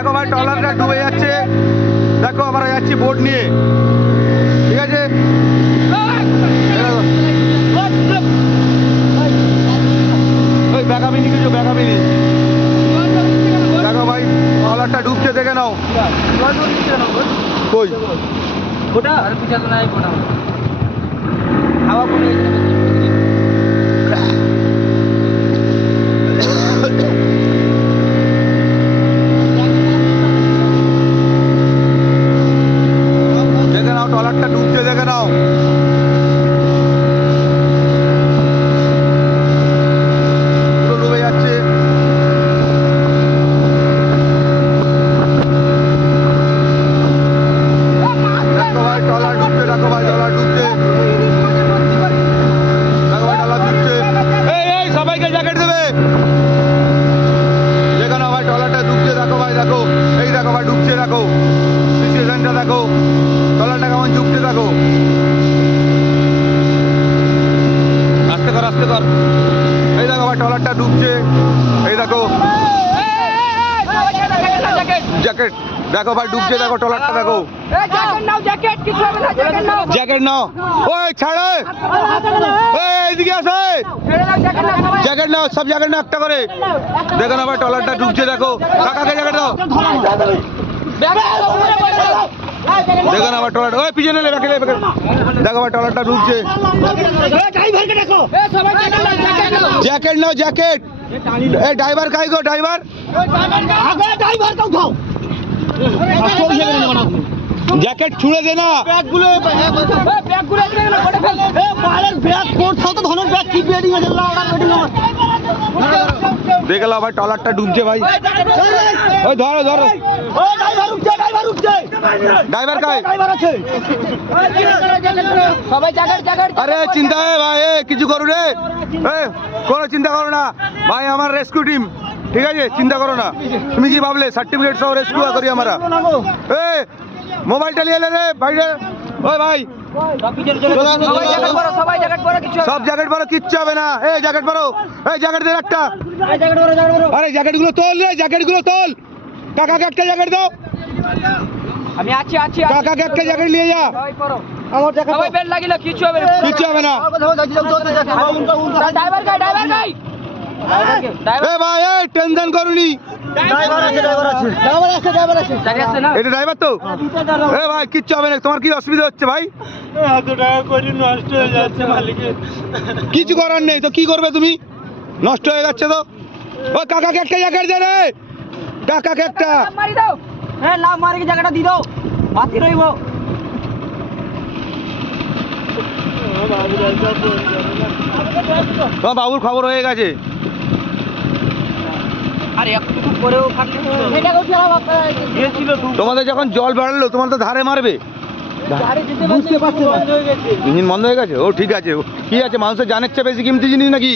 দেখো ভাই ট্রলারটা ডুবে যাচ্ছে। দেখো, আমরা যাচ্ছি বোট নিয়ে। ঠিক আছে? ওই ব্যাগামিনি কিছু ব্যাগামিনি দেখো ভাই, ট্রলারটা ডুবছে, দেখে নাও। কই? ওটা আর পিছাতে নাই ওটা হাওয়া পড়ে গেছে দেখে নাও ট্রলারটা ডুবছে দেখে নাও পুরো ডুবে যাচ্ছে দেখো ভাই ট্রলার ডুবছে দেখো ভাই ট্রলার ডুবছে দেখো ভাই ট্রলার ডুবছে এই এই সবাইকে জ্যাকেট দেবে দেখো না ভাই ট্রলারটা ডুবছে দেখো ভাই দেখো এই দেখো ভাই ডুবছে দেখো সিচুয়েশনটা দেখো ট্রলারটা কেমন ডুবছে দেখো। আস্তে কর আস্তে কর। এই দেখো আবার ট্রলারটা ডুবছে। এই দেখো। জ্যাকেট, দেখো ভাই ডুবছে, দেখো ট্রলারটা দেখো। জ্যাকেট নাও। ওই, ছাড়ো। এই, এইদিকে আসে জ্যাকেট নাও, সব জ্যাকেট নাও, একটা করে। দেখো না ভাই ট্রলারটা ডুবছে, দেখো। কাকাকে জ্যাকেট দাও। দেখো না ভাই ট্রলার ওই, পিছনে লে ব্যাকে লে দেখো ভাই ট্রলারটা ডুবছে জ্যাকেট নাও, জ্যাকেট। এই ড্রাইভার কাই গো, ড্রাইভার? জ্যাকেট ছুঁড়ে দে না। দেখলাম ভাই টলারটা ডুবছে ভাই। ওই, ধরো ধরো। ড্রাইভার কাই? সবাই জ্যাকেট জ্যাকেট আরে চিন্তা হে ভাই কিছু করো রে। কোনো চিন্তা করো না। ভাই আমার রেস্কিউ টিম। ঠিক আছে? চিন্তা করো না। তুমি কি ভাবলে সার্টিফিকেট সহ রেস্কিউ করি আমরা? এ মোবাইলটা নিয়ে এলে রে ভাইরে ওই ভাই। জ্যাকেট সবাই জ্যাকেট পরো সব জ্যাকেট পরো কিচ্ছু হবে না। এই জ্যাকেট পরো। এই জ্যাকেট দে একটা আরে জ্যাকেটগুলো তোল রে জ্যাকেটগুলো তোল। কাকাকে একটা জ্যাকেট দাও। আমি আছি আছি আছি। কাকাকে একটা জ্যাকেট নিয়ে যা। সবাই পরো সবাই বেল লাগিলে কিছু হবে না। কিচ্ছু হবে না। ড্রাইভার গাই ড্রাইভার গাই এ ভাই এই টেনশন করুনি। দাঁড়িয়ে আছে না? এটা ড্রাইভার তো? এ ভাই কিচ্ছু হবে না। তোমার কি অসুবিধা হচ্ছে ভাই? করিনি নষ্ট হয়ে যাচ্ছে ভালো কিছু করার নেই। তো কি করবে তুমি? নষ্ট হয়ে যাচ্ছে তো। ও কাকাকে একটা জ্যাকেট দে রে। কাকাকে একটা মারি দাও। হ্যাঁ লাভ মারি কি জায়গাটা দি দাও। বাতি রইব। তোমার বাবুর খবর হয়ে গেছে। তোমাদের যখন জল বাড়লো তোমার তো ধারে মারবে। বন্ধ হয়ে গেছে। ইঞ্জিন বন্ধ হয়ে গেছে? ও ঠিক আছে। ও, কি আছে? মানুষের জানের চেয়ে বেশি কিমতি জিনিস নাকি?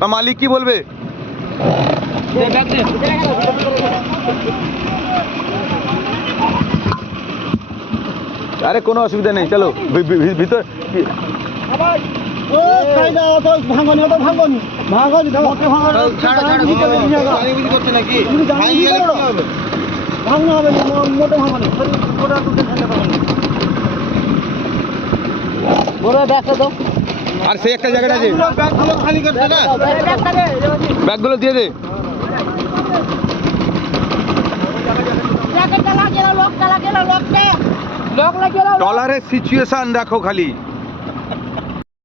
বা মালিক কি বলবে? আরে কোনো অসুবিধা নেই চলো ভিতর দেখো তো আর সেই একটা জায়গাটা আছে ব্যাগগুলো দিয়ে দে। লাগিয়ে দাও লাগিয়ে দাও ডলারের সিচুয়েশন দেখো খালি।